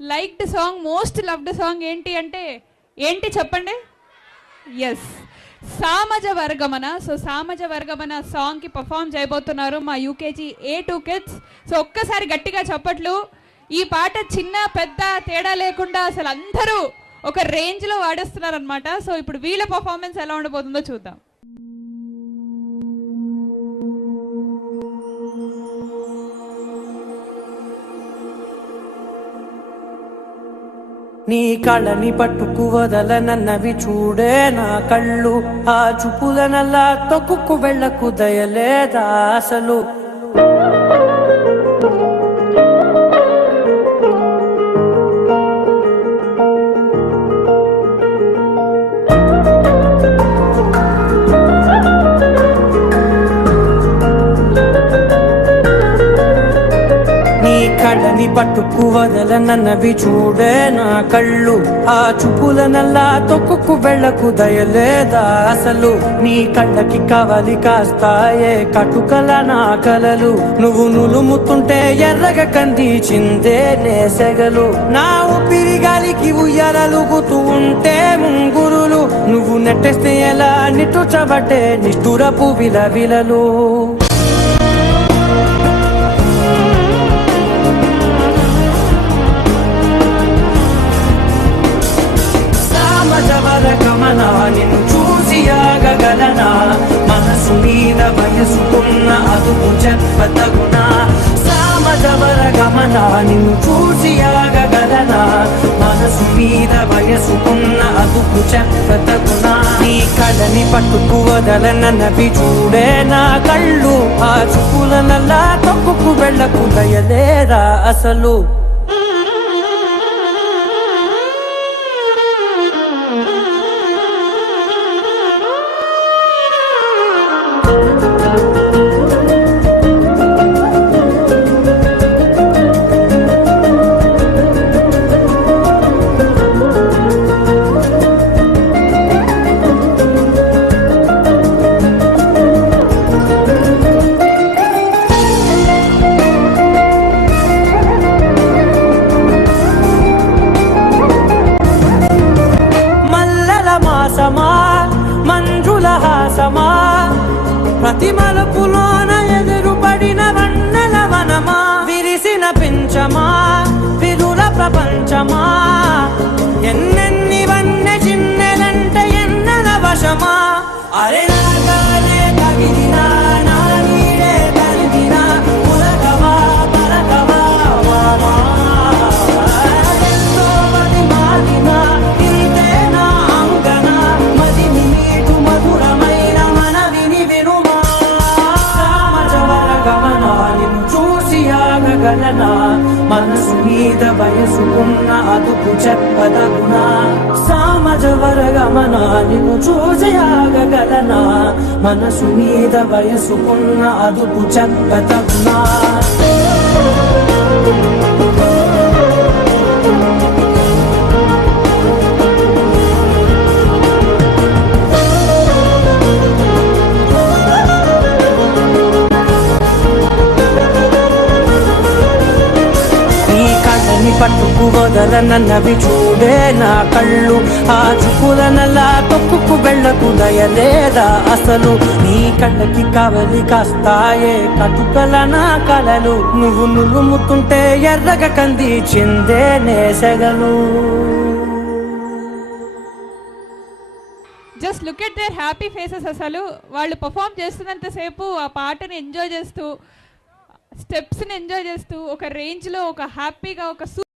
Liked song, most loved song ఏంటి అంటే ఏంటి చెప్పండి? ఎస్, సామజ వర్గమన. సో సామజ వర్గమన సాంగ్కి పర్ఫామ్ చేయబోతున్నారు మా యూకేజీ A2 కిడ్స్. సో ఒక్కసారి గట్టిగా చప్పట్లు. ఈ పాట చిన్న పెద్ద తేడా లేకుండా అసలు అందరూ ఒక రేంజ్లో వాడేస్తున్నారు అనమాట. సో ఇప్పుడు వీళ్ళ పర్ఫార్మెన్స్ ఎలా ఉండబోతుందో చూద్దాం. నీ కళ్ళని పట్టుకు వదలనన్నవి చూడే నా కళ్ళు, ఆ చూపులనల్లా తొక్కుకు వెళ్ళకు దయలేదా అసలు. కళ్ళని పట్టుకు వదలనన్నవి చూడే నా కళ్ళు, ఆ చూపులనల్లా తొక్కుకు వెళ్ళకు దయలేదా అసలు. నీ కళ్ళకి కవలి కాస్తాయే కటుకల నా కలలు, నువ్వు నులుముతుంటే ఎర్రగ కందిచిందే నేసెగలు. నా ఊపిరి గాలికి ఉయ్యాలలుగుతూ ఉంటే ముంగురులు, నువ్వు నెట్టేస్తే ఎలా నిట్టుచబట్టే నిష్ఠురపు విలవిలలు. నిన్ను చూసి ఆగగలనా, మనసు మీద వయసుకున్న అదుపు చెప్పతగునా. సామజవర గమన నిన్ను చూసి ఆగగలనా, మనసు మీద వయసుకున్న అదుపు చెప్పతగునా. నీ కళ్ళని పట్టుకు వదలనన్నవి చూడే నా కళ్ళు, ఆ చూపులనల్లా తొక్కుకు వెళ్ళకు దయలేరా అసలు. మంజుల హాసమా, ప్రతి మలుపులోన ఎదురుపడిన వన్నెల వనమా, విరిసిన పించమా విరుల ప్రపంచమా, ఎన్నెన్ని వన్నె చిన్నెలంటే ఎన్నెల వశమా. అరే నాగానే తగిలినా నా నీడే కలిగినా, ఉలకవా పలకవా వామా, ఎంతో మది మారిన ఇంతే నా అంగన, మదిని నీటు మధురమైన మనవిని వినుమా. సామజవర గమన నిన్ను చూసి ఆగగలనా, మనసు మీద వయసుకున్న అదుపు చెప్పదగునా. సామజవర గమన నిన్ను చూసి ఆగగలనా, మనసు మీద వయసుకున్న అదుపు చెప్పదగునా. పట్టుకు వదలనన్నవి చూడే నా కళ్ళు, ఆ చూపులనల్లా తొక్కుకు వెళ్ళకు దయలేదా అసలు. నీ కళ్ళకి కవలి కాస్తాయే కటుకల నా కలలు, నువ్వు నులుముతుంటే ఎర్రగ కందిచిందే నేసెగలు. Just look at their happy faces. అసలు వాళ్ళు పర్ఫామ్ చేస్తున్నంతసేపు ఆ పాటని ఎంజాయ్ చేస్తూ, స్టెప్స్ని ఎంజాయ్ చేస్తూ, ఒక రేంజ్లో ఒక హ్యాపీగా ఒక